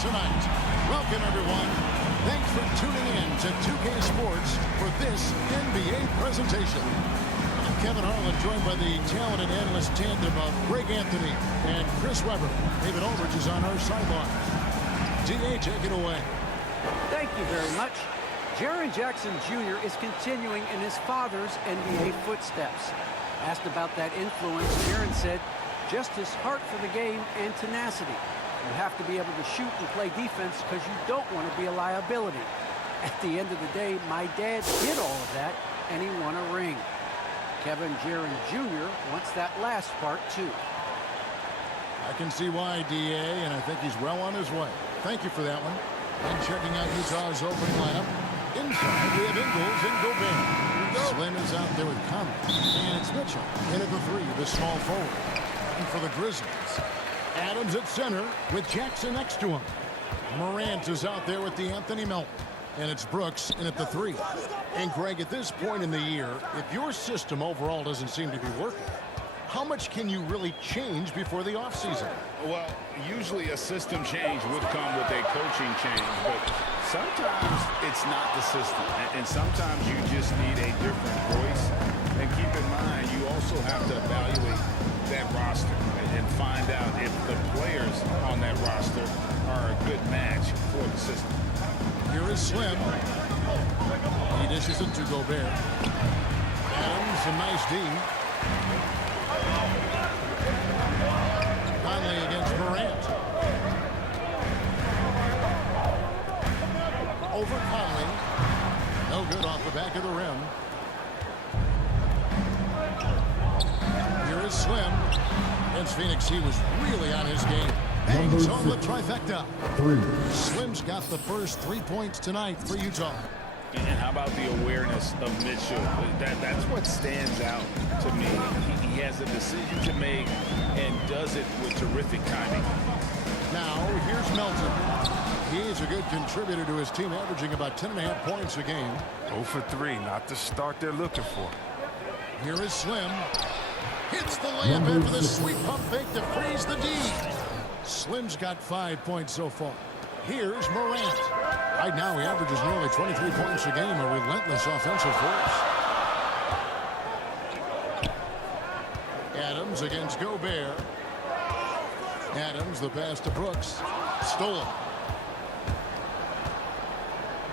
tonight. Welcome, everyone. Thanks for tuning in to 2K Sports for this NBA presentation. I'm Kevin Harlan, joined by the talented analyst tandem of Greg Anthony and Chris Webber. David Aldridge is on our sideline. D.A., take it away. Thank you very much. Jaren Jackson Jr. is continuing in his father's NBA footsteps. Asked about that influence, Jaren said, just his heart for the game and tenacity. You have to be able to shoot and play defense because you don't want to be a liability. At the end of the day, my dad did all of that, and he won a ring. Kevin Jaren Jr. wants that last part, too. I can see why, D.A., and I think he's well on his way. Thank you for that one. And checking out Utah's opening lineup. Inside, we have Ingles and Gobert. Slim is out there with Conley. And it's Mitchell in at the three, the small forward. And for the Grizzlies, Adams at center with Jackson next to him. Morant is out there with the Anthony Melton. And it's Brooks in at the three. And Greg, at this point in the year, if your system overall doesn't seem to be working, how much can you really change before the offseason? Well, usually a system change would come with a coaching change, but sometimes it's not the system. And sometimes you just need a different voice. And keep in mind, you also have to evaluate that roster and find out if the players on that roster are a good match for the system. Here is Slim. He dishes it to Gobert. Adams, a nice D. Conley against Morant. Over Conley. No good off the back of the rim. Here is Slim. Against Phoenix, he was really on his game. Hangs on the trifecta. Slim's got the first 3 points tonight for Utah. And how about the awareness of Mitchell? That's what stands out to me. He has a decision to make and does it with terrific timing. Now, here's Melton. He's a good contributor to his team, averaging about 10.5 points a game. 0 for 3, not the start they're looking for. Here is Slim. Hits the layup in for the sweep pump fake to freeze the D. Slim's got 5 points so far. Here's Morant. Right now, he averages nearly 23 points a game, a relentless offensive force. Adams against Gobert. Adams, the pass to Brooks. Stolen.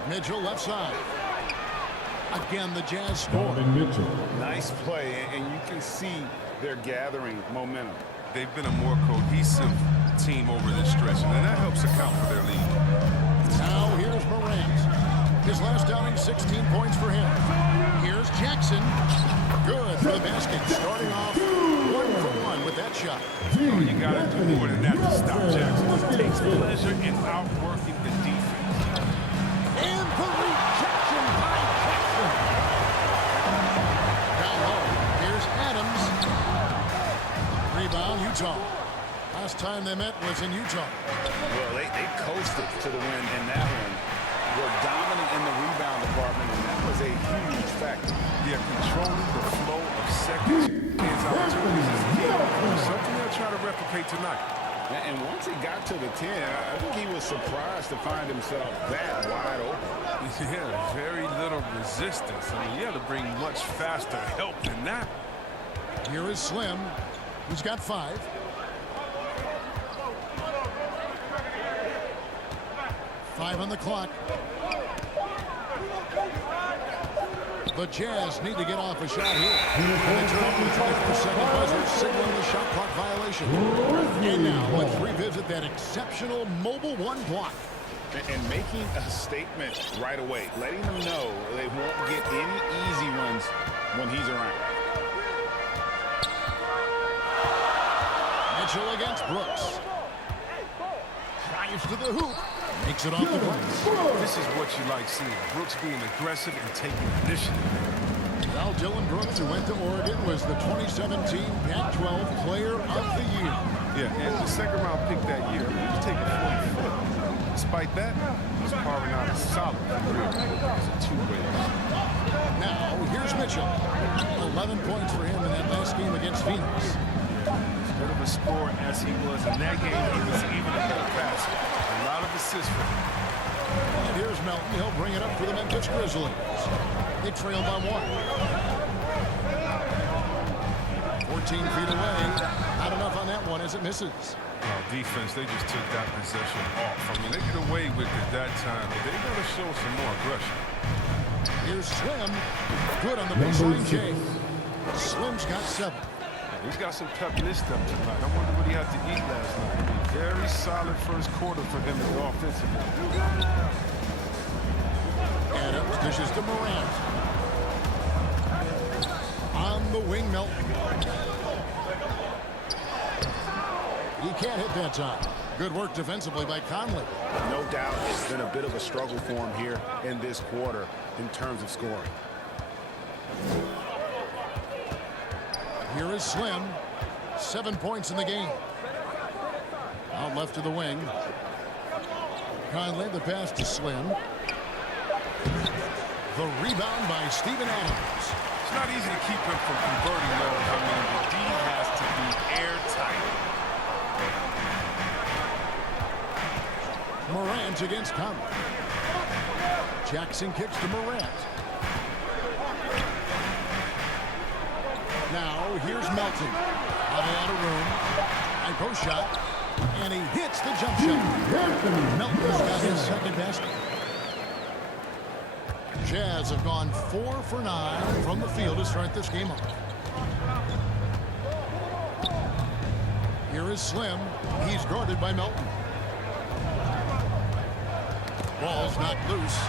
Mitchell, left side. Again, the Jazz score. Nice play, and you can see they're gathering momentum. They've been a more cohesive team over this stretch, and that helps account for their lead. Now here's Morant. His last outing, 16 points for him. Here's Jackson. Good for the basket. Starting off 1 for 1 with that shot. Oh, you got to do more than that to stop Jackson. He takes pleasure in outworking the defense. And the rejection by Jackson. Down low. Here's Adams. Rebound, Utah. Last time they met was in Utah. Well, they coasted to the win in that one. Were dominant in the rebound department, and that was a huge factor. They're controlling the flow of seconds. His opportunities is key. Something they'll try to replicate tonight. And once he got to the 10, I think he was surprised to find himself that wide open. Yeah, very little resistance. I mean, you have to bring much faster help than that. Here is Slim. He's got 5. Five on the clock. The Jazz need to get off a shot here. And they turn off the 24-second buzzer, signaling the shot clock violation. And now let's revisit that exceptional mobile 1 block. And making a statement right away, letting them know they won't get any easy ones when he's around. Mitchell against Brooks. Drives to the hoop. Makes it off the glass. This is what you like seeing. Brooks being aggressive and taking initiative. Now Dylan Brooks, who went to Oregon, was the 2017 Pac-12 Player of the Year. Yeah, and the second round pick that year, he was taking 40 foot. Despite that, he was carving out a solid career as a two-way. Now, here's Mitchell. 11 points for him in that last game against Phoenix. As good of a scorer as he was in that game, he was even a better passer. A lot of the assist for him. And here's Melton. He'll bring it up for the Memphis Grizzlies. They trail by 1. 14 feet away. Not enough on that one as it misses. Defense, they just took that possession off. I mean, they get away with it that time, but they got to show some more aggression. Here's Slim. Good on the baseline, Jay. Slim's got 7. He's got some toughness up tonight. I wonder what he had to eat last night. Very solid first quarter for him in the offensive end. Adams dishes to Morant. On the wing, Melton. He can't hit that time. Good work defensively by Conley. No doubt it's been a bit of a struggle for him here in this quarter in terms of scoring. Here is Slim. 7 points in the game. Out left to the wing. Conley, the pass to Slim. The rebound by Steven Adams. It's not easy to keep him from converting those. I mean, the D has to be airtight. Morant against Conley. Jackson kicks to Morant. Now, here's Melton. Out of room. High post shot. And he hits the jump shot. Melton's got his second basket. Jazz have gone 4 for 9 from the field to start this game off. Here is Slim. He's guarded by Melton. Ball's knocked loose.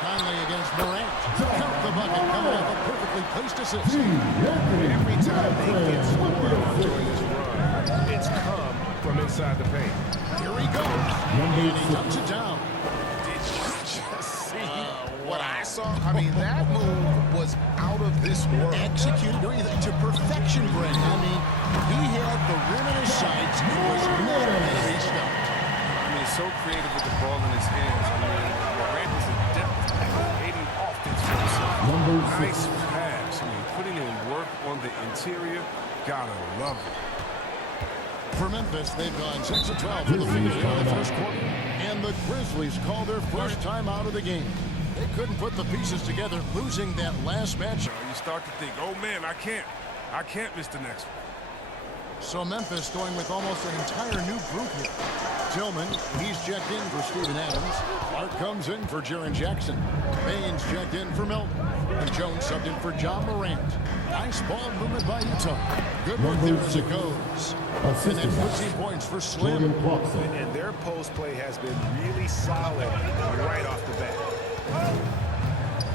Conley against Morant. Count the bucket coming off a perfectly placed assist. Every time they get scored during this run, it's come from inside the paint. Here he goes. And he dumps it down. Did you just see what I saw? I mean, that move was out of this world. Executed to perfection, Brent. I mean, he had the rim in his sights. It was not as he stopped. I mean, so creative with the ball in his hands. I mean, Morant is adept at creating offense for himself. Nice pass. I mean, putting in work on the interior. Gotta love it. For Memphis, they've gone 6 of 12 for the field in the first quarter. And the Grizzlies call their first time out of the game. They couldn't put the pieces together, losing that last match. You start to think, oh man, I can't miss the next one. So Memphis going with almost an entire new group here. Tillman, he's checked in for Steven Adams. Clark comes in for Jaren Jackson. Baines checked in for Melton. And Jones subbed in for John Morant. Nice ball movement by Utah. Good work there as it goes. And then 14 points for Slim. And their post play has been really solid right off the bat.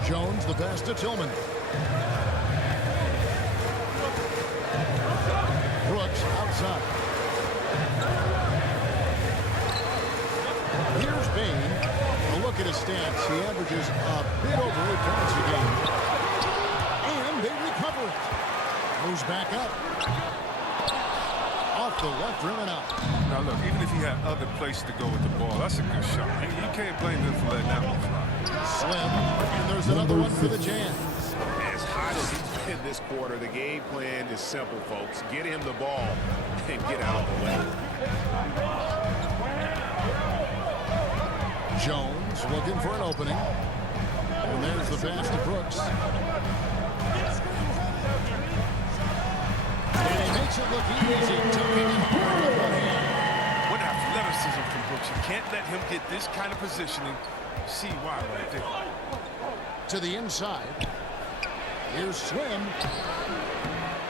Jones, the pass to Tillman. Brooks outside. Here's Bain. A look at his stats. He averages a bit over 8 points a game. And they recover it. Moves back up. Off the left rim and out. Now look, even if he had other places to go with the ball, that's a good shot. You can't blame him for letting that one fly. Slim. And there's another one for the Jazz. As hot as he's been this quarter, the game plan is simple, folks. Get him the ball and get out of the way. Jones looking for an opening. And there's the pass to Brooks. And he makes it look easy. Taking it hard with one hand. What athleticism from Brooks. You can't let him get this kind of positioning. See why right there. To the inside. Here's Slim.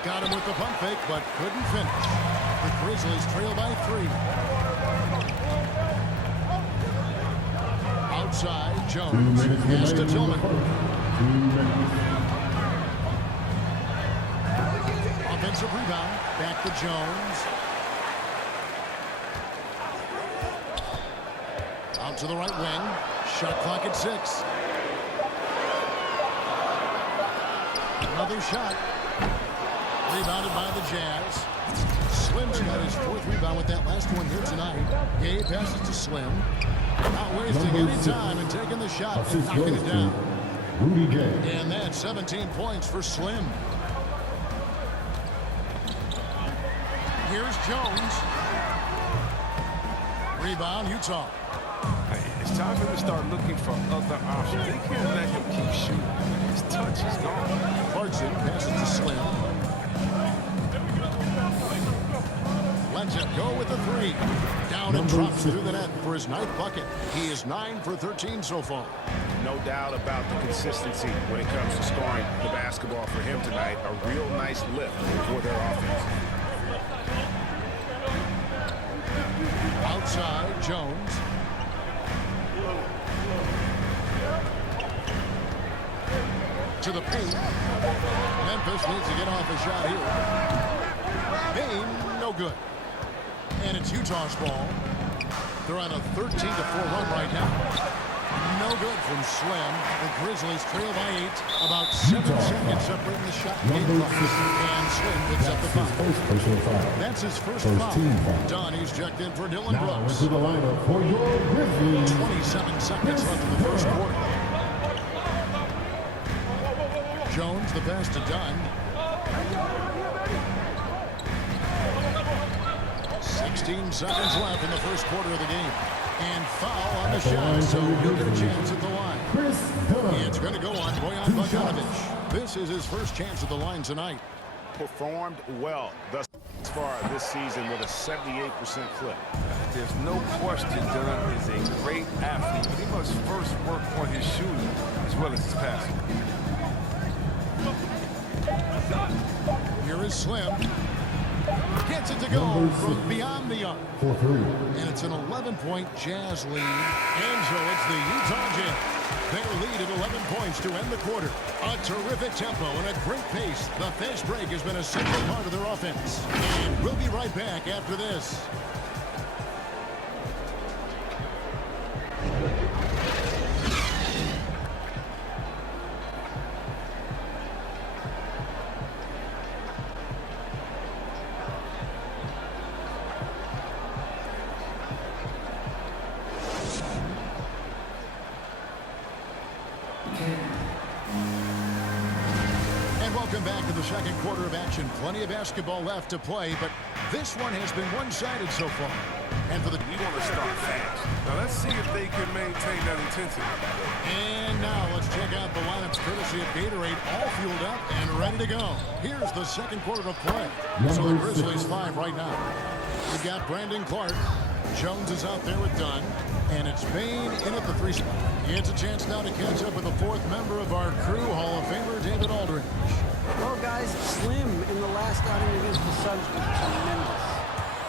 Got him with the pump fake, but couldn't finish. The Grizzlies trail by 3. Outside, Jones. Pass to Tillman. Offensive rebound. Back to Jones. Out to the right wing. Shot clock at 6. Another shot. Rebounded by the Jazz. Slim's got his 4th rebound with that last one here tonight. Gabe passes to Slim. Not wasting any time and taking the shot and knocking it down. And that's 17 points for Slim. Here's Jones. Rebound, Utah. It's time for him to start looking for other options. They can't let him keep shooting. His touch is gone. Clarkson passes to Slim. Lets it go with the three. Down and drops through the net for his 9th bucket. He is 9 for 13 so far. No doubt about the consistency when it comes to scoring the basketball for him tonight. A real nice lift for their offense. Outside, Jones. To the paint. Memphis needs to get off a shot here. Bain, no good. And it's Utah's ball. They're on a 13-4 run right now. No good from Slim. The Grizzlies trail by 8. About 7 seconds separating the shot game clock. And Slim picks up the foul. That's his first foul. Dunn, he's checked in for Dylan Brooks. To the lineup for your Grizzlies. 27 seconds left in the first quarter. Jones, the pass to Dunn. 16 seconds left in the first quarter of the game. And foul on the shot, so he'll get a chance at the line. It's going to go on Bojan Bogdanovic. This is his first chance at the line tonight. Performed well thus far this season with a 78% clip. There's no question Dunn is a great athlete, but he must first work on his shooting as well as his passing. Here is Slim. Gets it to go from beyond the arc. And it's an 11-point Jazz lead. And so it's the Utah Jazz. Their lead at 11 points to end the quarter. A terrific tempo and a great pace. The fast break has been a central part of their offense. And we'll be right back after this. Welcome back to the second quarter of action. Plenty of basketball left to play, but this one has been one-sided so far. And for the we want to start fast. Now let's see if they can maintain that intensity. And now let's check out the lineups courtesy of Gatorade, all fueled up and ready to go. Here's the second quarter of play. So the Grizzlies 5 right now. We've got Brandon Clark. Jones is out there with Dunn. And it's Bain in at the 3 spot. It's a chance now to catch up with the 4th member of our crew, Hall of Famer David Aldridge. Well, guys, Slim in the last outing against the Suns was tremendous.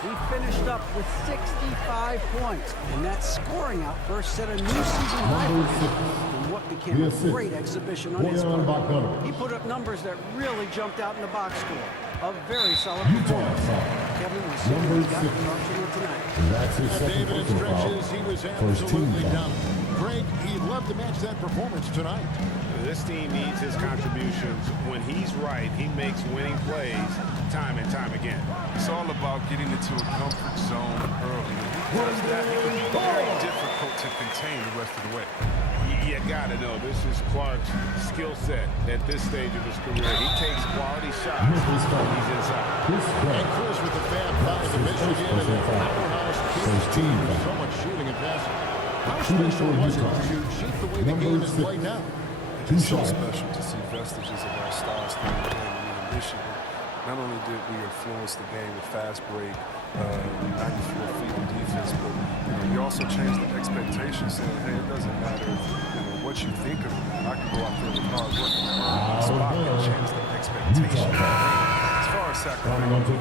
He finished up with 65 points, and that scoring outburst set a new season high for him in what became a great exhibition on his part. He put up numbers that really jumped out in the box score. A very solid performance. Kevin, we'll see what he's got in Arsenal tonight. David, in stretches, he was absolutely down. Greg, he'd love to match that performance tonight. This team needs his contributions. When he's right, he makes winning plays time and time again. It's all about getting into a comfort zone early. When he does that, it can be very difficult to contain the rest of the way. You gotta know, this is Clark's skill set at this stage of his career. He takes quality shots when he's inside. And Chris with the Fab 5 of Michigan and the powerhouse Kings team with so much shooting and passing. How special was it to shape the way the game is played now? It's so special to see vestiges of our stars through the game in Michigan. Not only did we influence the game with fast break, 94 feet of defense, but we also changed the expectations, saying, hey, it doesn't matter what you think of me. I can go out there with hard work and spot and change the expectation. As far as Sacramento,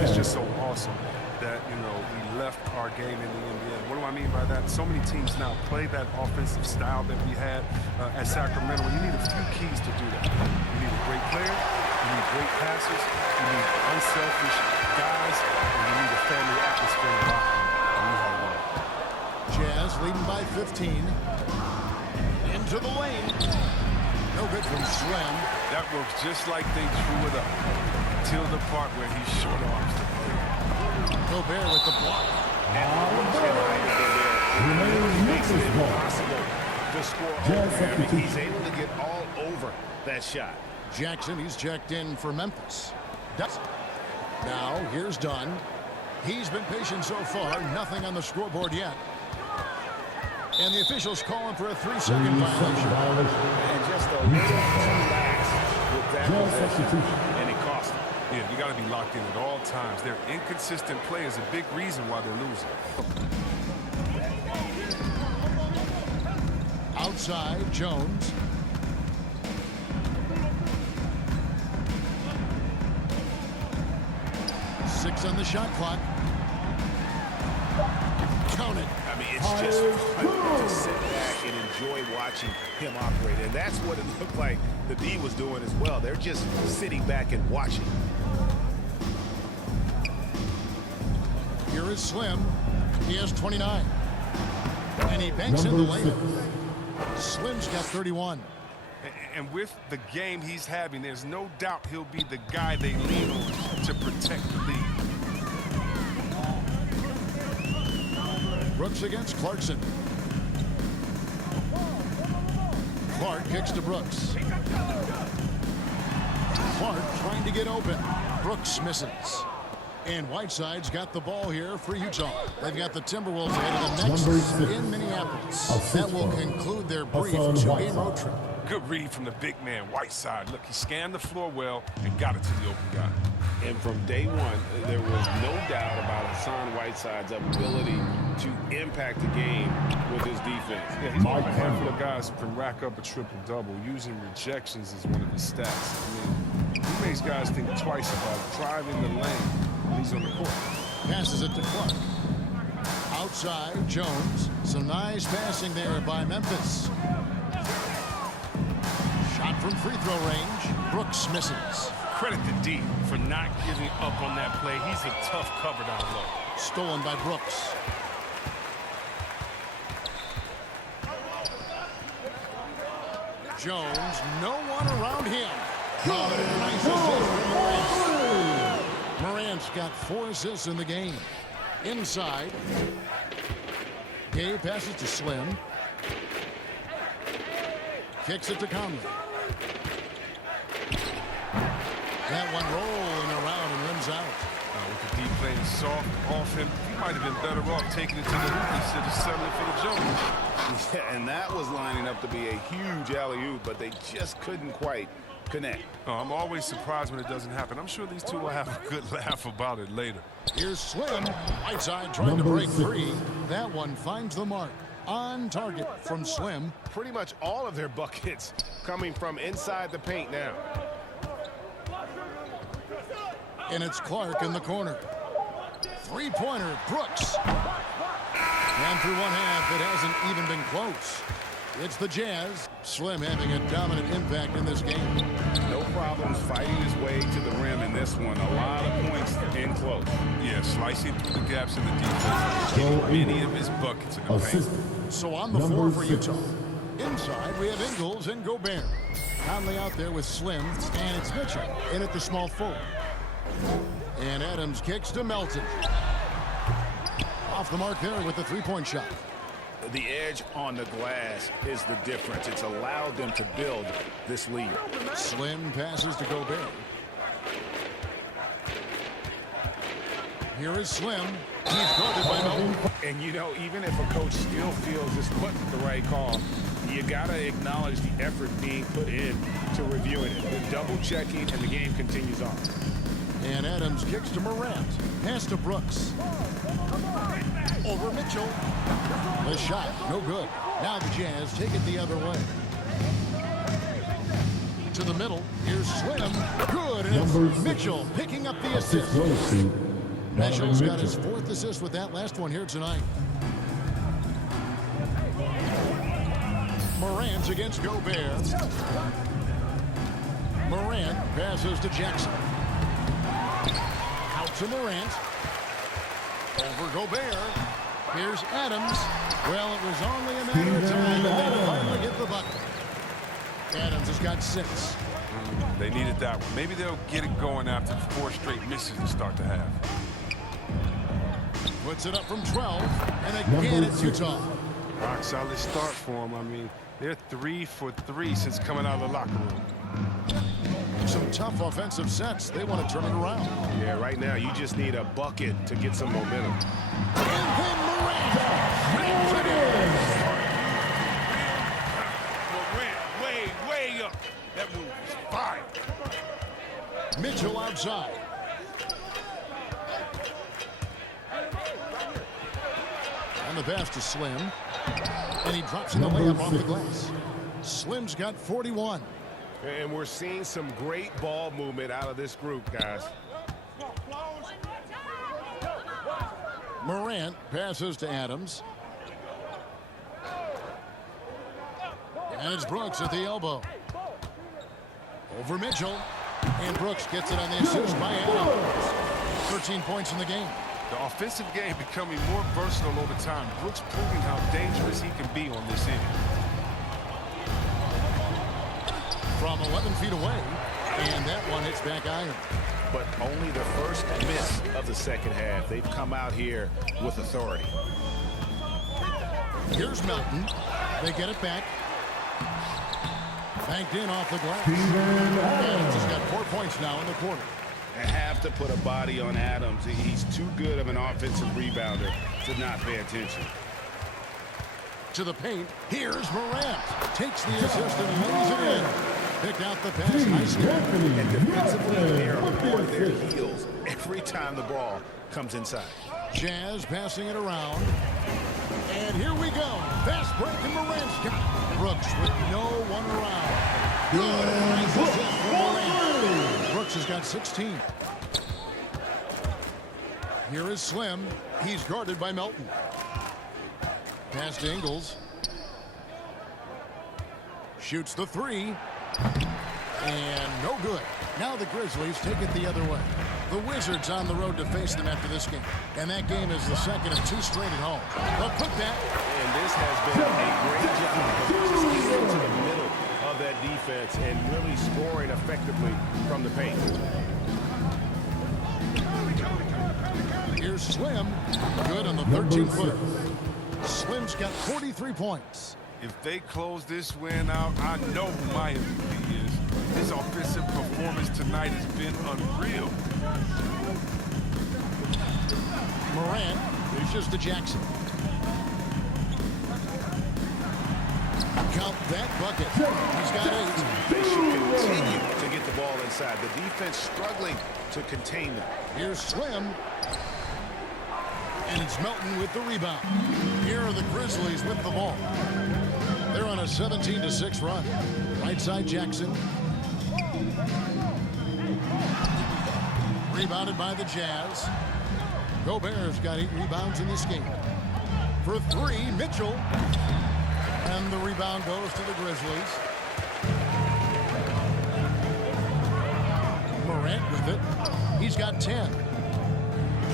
it's just so awesome that, we left our game in the NBA. What do I mean by that? So many teams now play that offensive style that we had at Sacramento. You need a few keys to do that. You need a great player, you need great passes, you need unselfish guys, and you need a family atmosphere in the locker room. And we have it all. Jazz leading by 15. Into the lane. No good from Slim. That works just like they drew it up until the part where he short arms the player. Gobert with the block. Makes it impossible to score over him. He's able to get all over that shot. Jackson, he's checked in for Memphis. Now, here's Dunn. He's been patient so far. Nothing on the scoreboard yet. And the officials calling for a 3-second violation. And just a little too lax with that possession, and it cost them. Yeah, you got to be locked in at all times. Their inconsistent play is a big reason why they're losing. Outside, Jones. Six on the shot clock. Count it. I mean, it's just fun to sit back and enjoy watching him operate. And that's what it looked like the D was doing as well. They're just sitting back and watching. Here is Slim. He has 29. And he banks in the layup. Slim's got 31. And with the game he's having, there's no doubt he'll be the guy they lean on to protect the lead. Brooks against Clarkson. Clark kicks to Brooks. Clark trying to get open. Brooks misses. And Whiteside's got the ball here for Utah. They've got the Timberwolves ahead of the next in Minneapolis. That will conclude their brief 2-game road trip. Good read from the big man, Whiteside. Look, he scanned the floor well and got it to the open guy. And from day one, there was no doubt about Hassan Whiteside's ability to impact the game with his defense. Yeah, he's one of a handful of guys who can rack up a triple-double. Using rejections is one of his stats. I mean, he makes guys think twice about driving the lane when he's on the court. Passes it to Clark. Outside, Jones. Some nice passing there by Memphis. Shot from free throw range. Brooks misses. Credit the D for not giving up on that play. He's a tough cover down low. Stolen by Brooks. Jones, no one around him. Nice assist from Morant. Morant's got 4 assists in the game. Inside. Gay passes to Slim. Kicks it to Conley. That one rolling around and rims out. With the D playing soft off him, he might have been better off taking it to the hoop instead of settling for the jump. Yeah, and that was lining up to be a huge alley-oop, but they just couldn't quite connect. Oh, I'm always surprised when it doesn't happen. I'm sure these two will have a good laugh about it later. Here's Slim. Whiteside trying to break free. That one finds the mark. On target from Slim. Pretty much all of their buckets coming from inside the paint now. And it's Clark in the corner. Three-pointer, Brooks. And through one half, it hasn't even been close. It's the Jazz. Slim having a dominant impact in this game. No problems fighting his way to the rim in this one. A lot of points in close. Yeah, slicing through the gaps in the defense. Getting many of his buckets in the paint. So on the floor for Utah. Inside, we have Ingles and Gobert. Conley out there with Slim, and it's Mitchell in at the small forward. And Adams kicks to Melton. Off the mark there with the three-point shot. The edge on the glass is the difference. It's allowed them to build this lead. Slim passes to Gobert. Here is Slim. He's guarded by Melton. And you know, even if a coach still feels this wasn't the right call, you gotta acknowledge the effort being put in to reviewing it. The double checking, and the game continues on. And Adams kicks to Morant. Pass to Brooks. Over Mitchell. The shot, no good. Now the Jazz take it the other way. To the middle. Here's Slim. Good. And it's Mitchell picking up the assist. Mitchell's got his 4th assist with that last one here tonight. Morant's against Gobert. Morant passes to Jackson. Out to Morant. Over Gobert. Here's Adams. Well, it was only a matter of time, and they finally get the bucket. Adams has got 6. They needed that one. Maybe they'll get it going after 4 straight misses to start the half. Puts it up from 12, and again it's Utah. Rock solid start for them. I mean, they're 3 for 3 since coming out of the locker room. some tough offensive sets. They want to turn it around. Yeah, right now you just need a bucket to get some momentum. And then Morant. Way up. That move is fire. Mitchell outside. And the pass to Slim. And he drops in the layup off the glass. Slim's got 41. And we're seeing some great ball movement out of this group, guys. Morant passes to Adams. And it's Brooks at the elbow. Over Mitchell. And Brooks gets it on the assist by Adams. 13 points in the game. The offensive game becoming more versatile over time. Brooks proving how dangerous he can be on this end. From 11 feet away. And that one hits back iron. But only the first miss of the second half. They've come out here with authority. Here's Melton. They get it back. Banked in off the glass. Adams has got 4 points now in the quarter. I have to put a body on Adams. He's too good of an offensive rebounder to not pay attention. To the paint. Here's Morant. Takes the assist and lays it in. Picked out the pass nicely. And defensively, they are on their heels every time the ball comes inside. Jazz passing it around. And here we go. Fast break and Morant's got it. Brooks with no one around. Good. Nice assist from Morant. Brooks has got 16. Here is Slim. He's guarded by Melton. Pass to Ingles. Shoots the three. And no good. Now the Grizzlies take it the other way. The Wizards on the road to face them after this game. And that game is the second of 2 straight at home. They'll put that. And this has been a great job of just getting into the middle of that defense and really scoring effectively from the paint. Here's Slim. Good on the 13-footer. Slim's got 43 points. If they close this win out, I know who my MVP is. His offensive performance tonight has been unreal. Morant reaches to Jackson. Count that bucket. He's got 8. They should continue to get the ball inside. The defense struggling to contain them. Here's Slim. And it's Melton with the rebound. Here are the Grizzlies with the ball. They're on a 17-6 run. Right side Jackson. Rebounded by the Jazz. Gobert's got 8 rebounds in this game. For 3, Mitchell. And the rebound goes to the Grizzlies. Morant with it. He's got 10.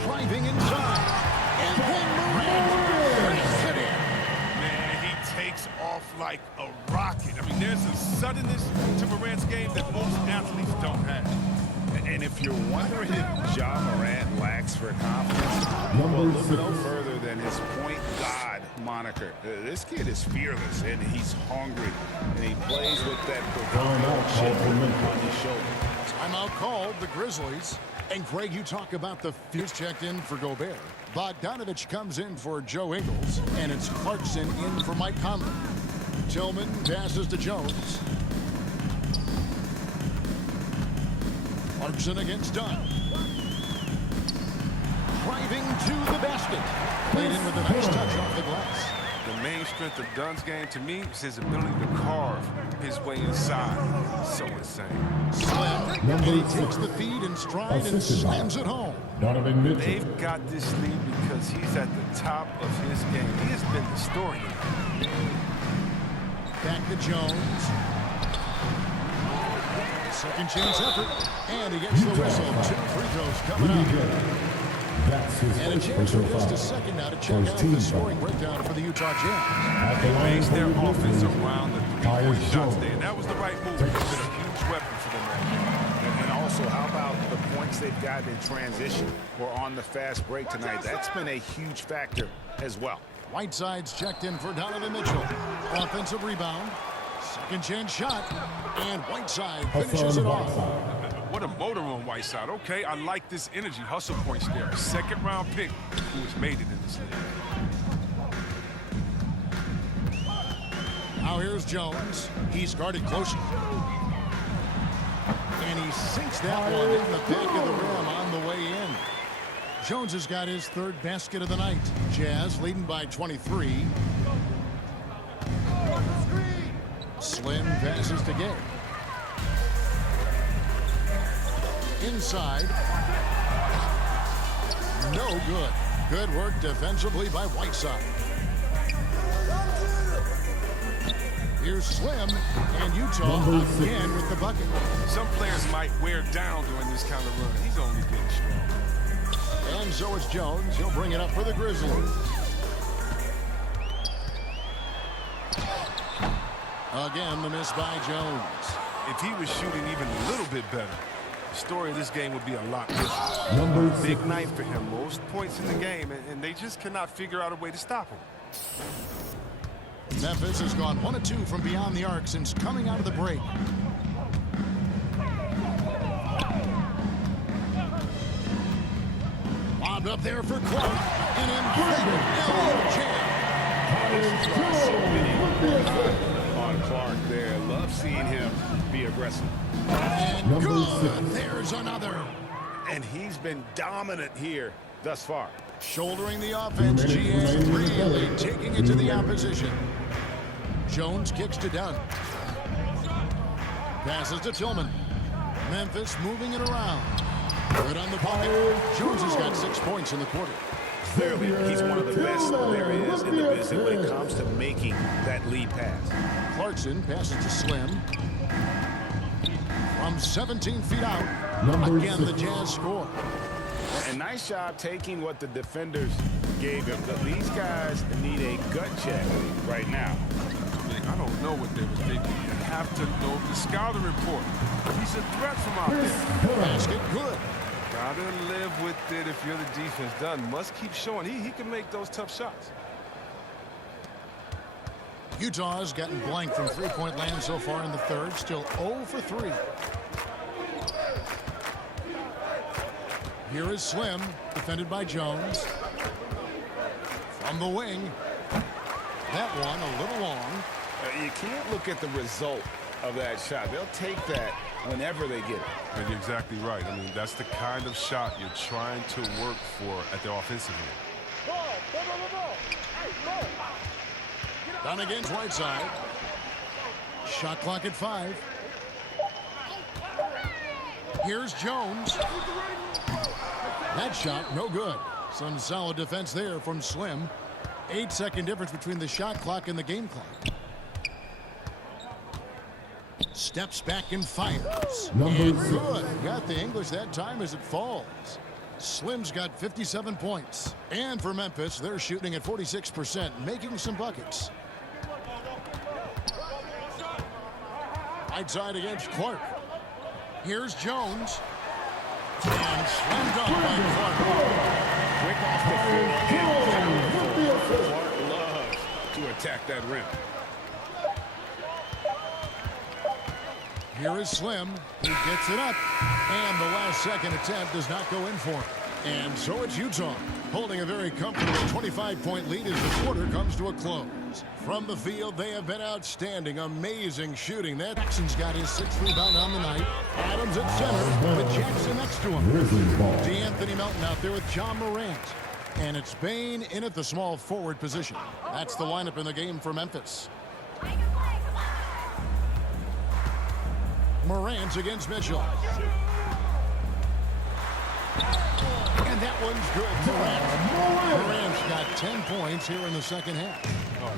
Driving inside. And then Morant brings it in. Man, he takes off like a rocket. I mean, there's a suddenness to Morant's game that most athletes don't have. And if you're wondering if Ja Morant lacks for confidence, well, look no further than his point guard moniker. This kid is fearless, and he's hungry, and he plays with that proverbial chip on his shoulder. Timeout called, the Grizzlies. And Greg, you talk about the fierce checked in for Gobert. Bogdanovich comes in for Joe Ingles, and it's Clarkson in for Mike Conley. Tillman passes to Jones. Clarkson against Dunn. Driving to the basket. Played in with a nice touch off the glass. The main strength of Dunn's game, to me, is his ability to carve his way inside. So insane. Slim, and he takes the feed in stride and slams it home. Donovan Mitchell. They've got this lead because he's at the top of his game. He has been the story. Back to Jones. Second chance effort. And he gets the whistle. 2 free throws coming up. That's his And a chance for just a second now to check out the scoring breakdown for the Utah Jazz. They based their offense around the 3-point shots there. And that was the right move. It's been a huge weapon for them right now. And also, how about the points they've gotten in transition or on the fast break tonight? That's been a huge factor as well. Whiteside's checked in for Donovan Mitchell. Offensive rebound. Second chance shot. And Whiteside finishes it off. What a motor on Whiteside. Okay, I like this energy. Hustle points there. Second round pick who has made it in this league. Now here's Jones. He's guarded closely. And he sinks that one in the back of the rim on the way in. Jones has got his third basket of the night. Jazz leading by 23. Slim passes to Gay. Inside. No good. Good work defensively by Whiteside. Here's Slim, and Utah again with the bucket. Some players might wear down during this kind of run. He's only getting strong. And so it's Jones. He'll bring it up for the Grizzlies. Again, the miss by Jones. If he was shooting even a little bit better, the story of this game would be a lot different. Big night for him. Most points in the game, and they just cannot figure out a way to stop him. Memphis has gone 1 of 2 from beyond the arc since coming out of the break. Lobbed up there for Clark. An incredible jam. On Clark there. Love seeing him be aggressive. And good. There's another. And he's been dominant here thus far. Shouldering the offense, GA really taking it to the opposition. Jones kicks to Dunn. Passes to Tillman. Memphis moving it around. Good on the bucket. Jones has got 6 points in the quarter. Clearly, he's one of the best there is in the business when it comes to making that lead pass. Clarkson passes to Slim. From 17 feet out. Again, the Jazz score. A nice job taking what the defenders gave him. But these guys need a gut check right now. I don't know what they were thinking. You have to know the scouting report. He's a threat from out there. Basket good. Gotta live with it if you're the defense. Dunn must keep showing he can make those tough shots. Utah's gotten blank from three-point land so far in the third. Still 0 for 3. Here is Slim, defended by Jones. From the wing. That one a little long. You can't look at the result of that shot. They'll take that whenever they get it. And you're exactly right. I mean, that's the kind of shot you're trying to work for at the offensive end. Down against Whiteside. Shot clock at 5. Here's Jones. That shot, no good. Some solid defense there from Slim. 8-second difference between the shot clock and the game clock. Steps back and fires. And good. Got the English that time as it falls. Slim's got 57 points. And for Memphis, they're shooting at 46%, making some buckets. Right side against Clark. Here's Jones. And slammed up by Clark. Quick off the floor and powerful. Clark loves to attack that rim. Here is Slim. He gets it up. And the last second attempt does not go in for him. And so it's Utah, holding a very comfortable 25-point lead as the quarter comes to a close. From the field, they have been outstanding. Amazing shooting. That Jackson's got his 6th rebound on the night. Adams at center with Jackson next to him. D'Anthony Melton out there with John Morant. And it's Bain in at the small forward position. That's the lineup in the game for Memphis. Morant against Mitchell. And that one's good. Morant's got 10 points here in the second half.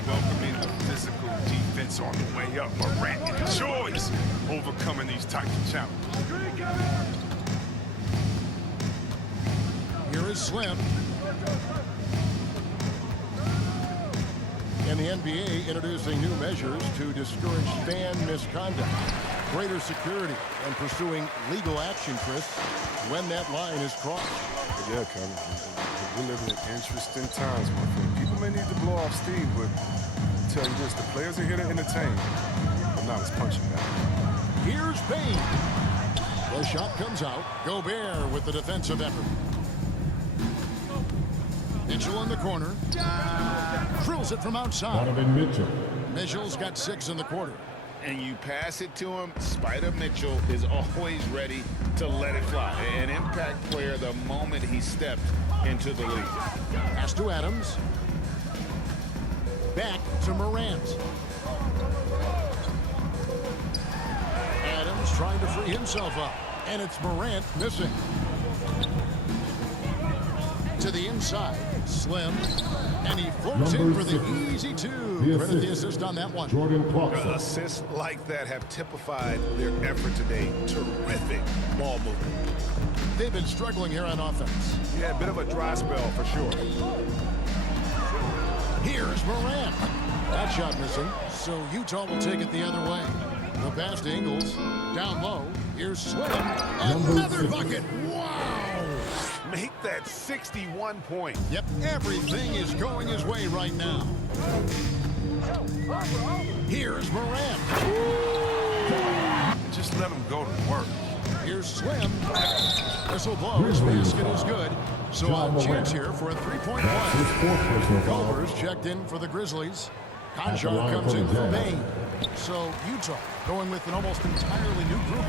Welcoming the physical defense on the way up. Morant enjoys overcoming these types of challenges. Here is Slim. And the NBA introducing new measures to discourage fan misconduct. Greater security and pursuing legal action, Chris, when that line is crossed. Yeah, Kevin, we're living in interesting times, my friend. People may need to blow off steam, but I'll tell you this, the players are here to entertain. but not his punching bag. Here's Payne. The shot comes out. Gobert with the defensive effort. Mitchell in the corner. Drills it from outside. Donovan Mitchell. Mitchell's got 6 in the quarter. And you pass it to him, Spider Mitchell is always ready to let it fly. An impact player the moment he stepped into the league. Pass to Adams. Back to Morant. Adams trying to free himself up. And it's Morant missing. To the inside. Slim. And he floats in for the easy 2. Credit the assist on that one. Jordan Clarkson. Assists like that have typified their effort today. Terrific ball movement. They've been struggling here on offense. Yeah, a bit of a dry spell for sure. Here's Morant. That shot missing, so Utah will take it the other way. The pass to Ingles. Down low. Here's Slim. Another bucket. Wow! Make that 61 point. Yep, everything is going his way right now. Here's Morant. Just let him go to work. Here's Slim. Whistle blow. His basket is good. So a chance here for a three-point play. Culver's checked in for the Grizzlies. Conchar comes in for Payne. So Utah going with an almost entirely new group.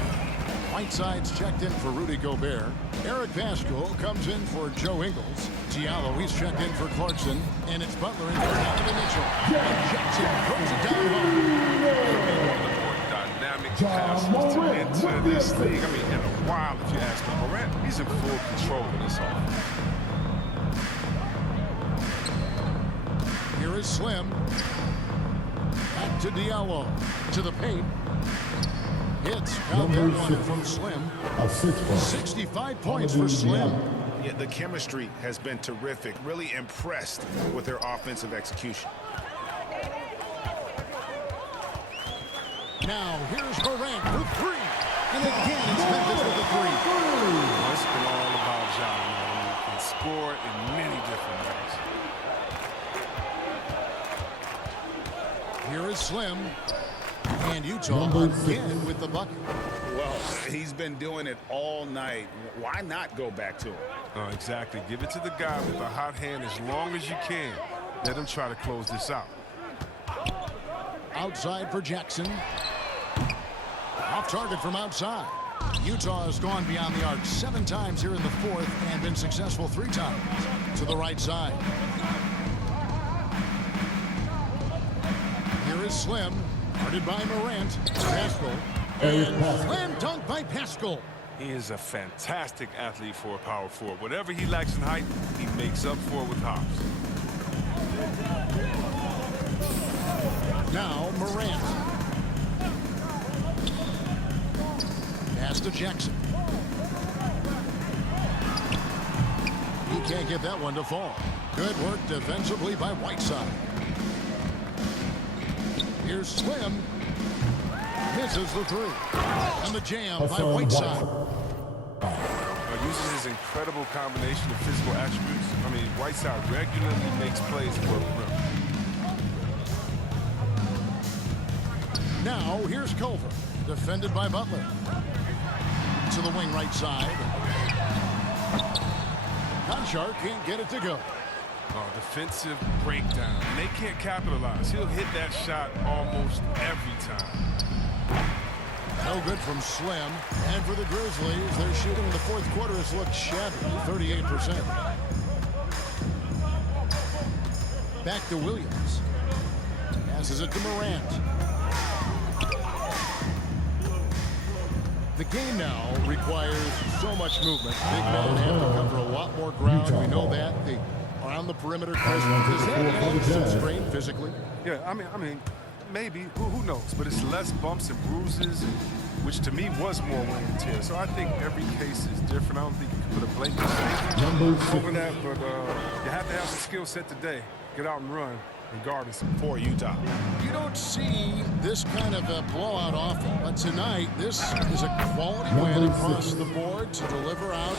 Whiteside's checked in for Rudy Gobert. Eric Pascal comes in for Joe Ingles. Diallo, he's checked in for Clarkson. And it's Butler in for Donovan Mitchell. And Jackson throws it down low. Dynamic passes to enter this league. I mean, in a while, if you ask him. Morant, he's in full control of this offense. Here is Slim. Back to Diallo. To the paint. Hits. Count that one from Slim. 65 points for Slim. Yeah, the chemistry has been terrific. Really impressed with their offensive execution. Now, here's Morant with 3. And again, it's Memphis with the 3. It's been all about John, man. He can score in many different ways. Here is Slim. And Utah again with the bucket. Well, he's been doing it all night. Why not go back to him? Exactly. Give it to the guy with the hot hand as long as you can. Let him try to close this out. Outside for Jackson. Off target from outside. Utah has gone beyond the arc 7 times here in the 4th and been successful 3 times. To the right side. Here is Slim. Guarded by Morant. Pascal. And slam dunk by Pascal. He is a fantastic athlete for a power forward. Whatever he lacks in height, he makes up for it with hops. Now Morant. Pass to Jackson. He can't get that one to fall. Good work defensively by Whiteside. Here's Slim. Misses the 3. And the jam by Whiteside. Uses his incredible combination of physical attributes. I mean, Whiteside regularly makes plays for the rim. Now, here's Culver. Defended by Butler. To the wing right side. Conchar can't get it to go. Defensive breakdown. And they can't capitalize. He'll hit that shot almost every time. No good from Slim. And for the Grizzlies, their shooting in the 4th quarter has looked shabby, 38%. Back to Williams. Passes it to Morant. The game now requires so much movement. Big men have to cover a lot more ground. We know that. They are on the perimeter. Chris has had some strain physically. Yeah, I mean, maybe. Who knows? But it's less bumps and bruises, which to me was more wear and tear. So I think every case is different. I don't think you can put a blanket statement over that, but you have to have some skill set today. Get out and run and guard us for Utah. You don't see this kind of a blowout often, but tonight this is a quality win across the board to deliver out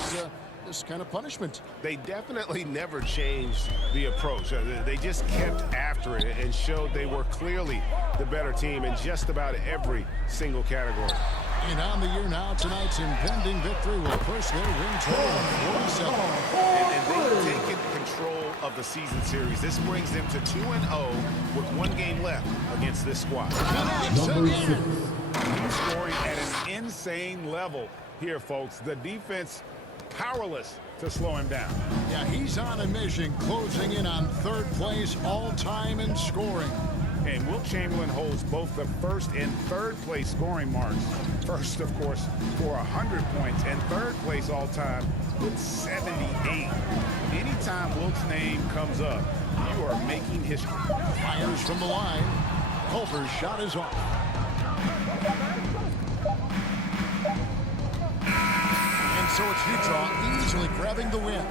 this kind of punishment. They definitely never changed the approach. They just kept after it and showed they were clearly the better team in just about every single category. And on the year now, tonight's impending victory will push their win total to 47. And they've taken control of the season series. This brings them to 2-0 with 1 game left against this squad. Number 6. Scoring at an insane level here, folks. The defense powerless to slow him down. Yeah, he's on a mission, closing in on 3rd place all-time in scoring. And Wilt Chamberlain holds both the 1st and 3rd place scoring marks. First, of course, for 100 points, and 3rd place all-time with 78. Anytime Wilt's name comes up, you are making history. Fires from the line. Culver's shot is off. And so it's Utah easily grabbing the win.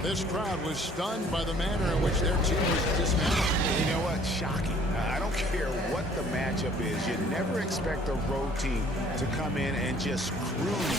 This crowd was stunned by the manner in which their team was dismantled. You know what? Shocking. I don't care what the matchup is. You never expect a road team to come in and just cruise.